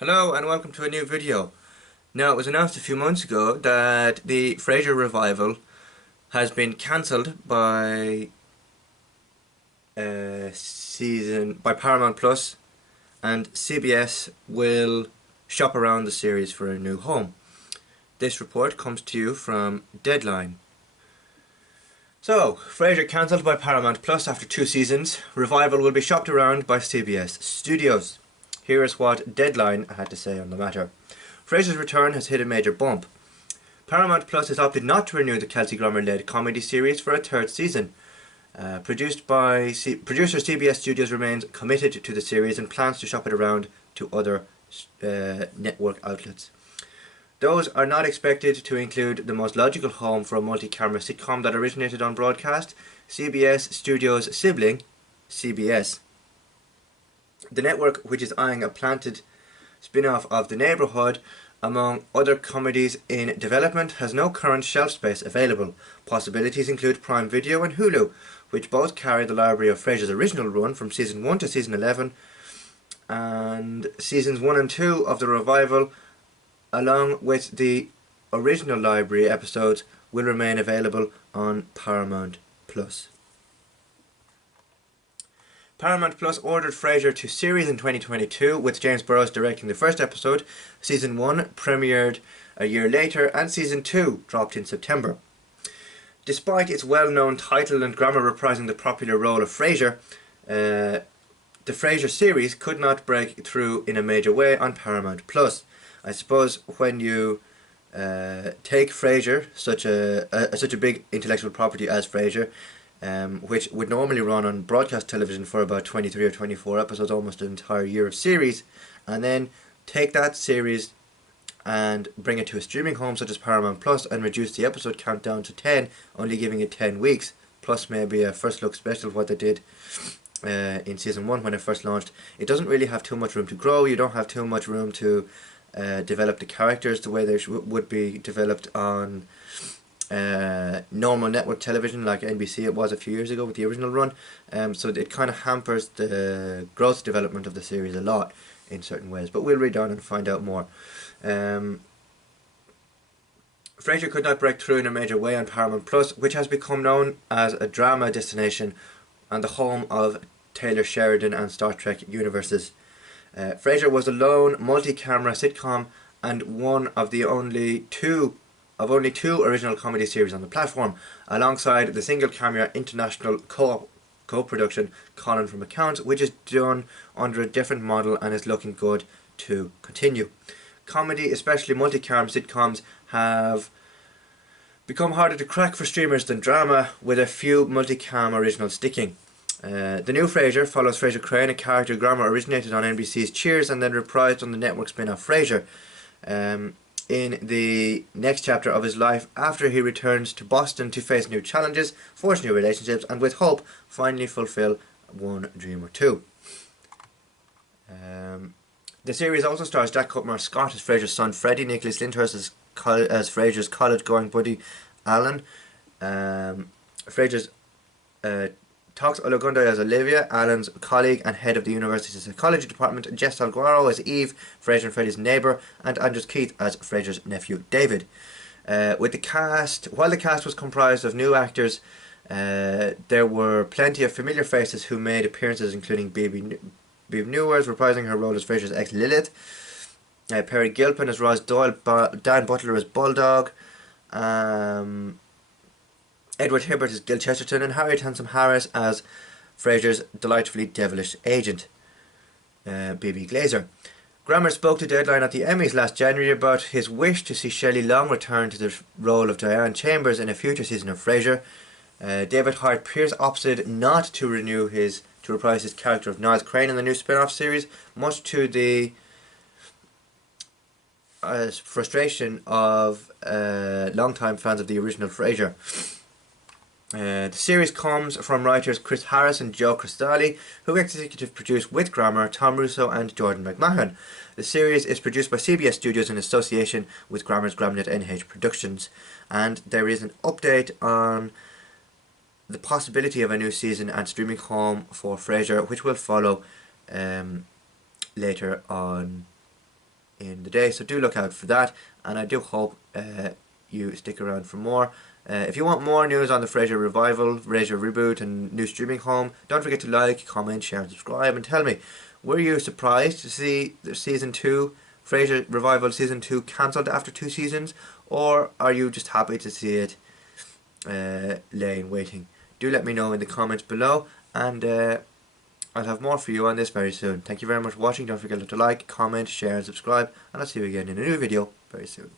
Hello and welcome to a new video. Now, it was announced a few months ago that the Frasier Revival has been cancelled by Paramount Plus, and CBS will shop around the series for a new home. This report comes to you from Deadline. So, Frasier cancelled by Paramount Plus after 2 seasons. Revival will be shopped around by CBS Studios. Here is what Deadline had to say on the matter. Frasier's return has hit a major bump. Paramount Plus has opted not to renew the Kelsey Grammer-led comedy series for a 3rd season. Producer CBS Studios remains committed to the series and plans to shop it around to other network outlets. Those are not expected to include the most logical home for a multi-camera sitcom that originated on broadcast, CBS Studios' sibling, CBS. The network, which is eyeing a planned spinoff of The Neighbourhood, among other comedies in development, has no current shelf space available. Possibilities include Prime Video and Hulu, which both carry the library of Frasier's original run from Season 1 to Season 11, and Seasons 1 and 2 of The Revival, along with the original library episodes, will remain available on Paramount Plus. Paramount Plus ordered Frasier to series in 2022, with James Burrows directing the first episode. Season 1 premiered a year later, and Season 2 dropped in September. Despite its well-known title and Grammer reprising the popular role of Frasier, the Frasier series could not break through in a major way on Paramount Plus. I suppose when you take Frasier, such a big intellectual property as Frasier, which would normally run on broadcast television for about 23 or 24 episodes, almost an entire year of series, and then take that series and bring it to a streaming home such as Paramount Plus and reduce the episode count down to 10, only giving it 10 weeks, plus maybe a first look special of what they did in Season 1 when it first launched. It doesn't really have too much room to grow. You don't have too much room to develop the characters the way they would be developed on normal network television like NBC it was a few years ago with the original run, so it kind of hampers the growth development of the series a lot in certain ways, but we'll read on and find out more. Frasier could not break through in a major way on Paramount Plus, which has become known as a drama destination and the home of Taylor Sheridan and Star Trek universes. Frasier was a lone multi-camera sitcom and one of only two original comedy series on the platform, alongside the single-camera international co-production Colin from Accounts, which is done under a different model and is looking good to continue. Comedy, especially multi-camera sitcoms, have become harder to crack for streamers than drama, with a few multi-cam originals sticking. The new Frasier follows Frasier Crane, a character Grammer originated on NBC's Cheers and then reprised on the network spin-off Frasier. In the next chapter of his life, after he returns to Boston to face new challenges, forge new relationships, and with hope finally fulfill one dream or two. The series also stars Jack Nelligan as Frasier's son Freddie, Nicholas Lyndhurst as Frasier's college-going buddy Alan, Frasier's Tox Olagunde as Olivia, Alan's colleague and head of the university's psychology department, Jess Alguaro as Eve, Frasier and Freddie's neighbour, and Andrew Keith as Frasier's nephew David. While the cast was comprised of new actors, there were plenty of familiar faces who made appearances, including Bebe Neuwirth reprising her role as Frasier's ex Lilith, Perry Gilpin as Roz Doyle, Dan Butler as Bulldog, Edward Hibbert as Gil Chesterton, and Harriet Handsome Harris as Frasier's delightfully devilish agent, B.B. Glazer. Grammer spoke to Deadline at the Emmys last January about his wish to see Shelley Long return to the role of Diane Chambers in a future season of Frasier. David Hart Pierce opted not to reprise his character of Niles Crane in the new spin-off series, much to the frustration of long-time fans of the original Frasier. The series comes from writers Chris Harris and Joe Cristalli, who executive produced with Grammer, Tom Russo and Jordan McMahon. The series is produced by CBS Studios in association with Grammer's Gramnet NH Productions, and there is an update on the possibility of a new season and streaming home for Frasier, which will follow later on in the day, so do look out for that, and I do hope you stick around for more. If you want more news on the Frasier Revival, Frasier Reboot and new streaming home, don't forget to like, comment, share and subscribe, and tell me, were you surprised to see the Season 2, Frasier Revival Season 2 cancelled after 2 seasons, or are you just happy to see it laying waiting? Do let me know in the comments below, and I'll have more for you on this very soon. Thank you very much for watching. Don't forget to like, comment, share and subscribe, and I'll see you again in a new video very soon.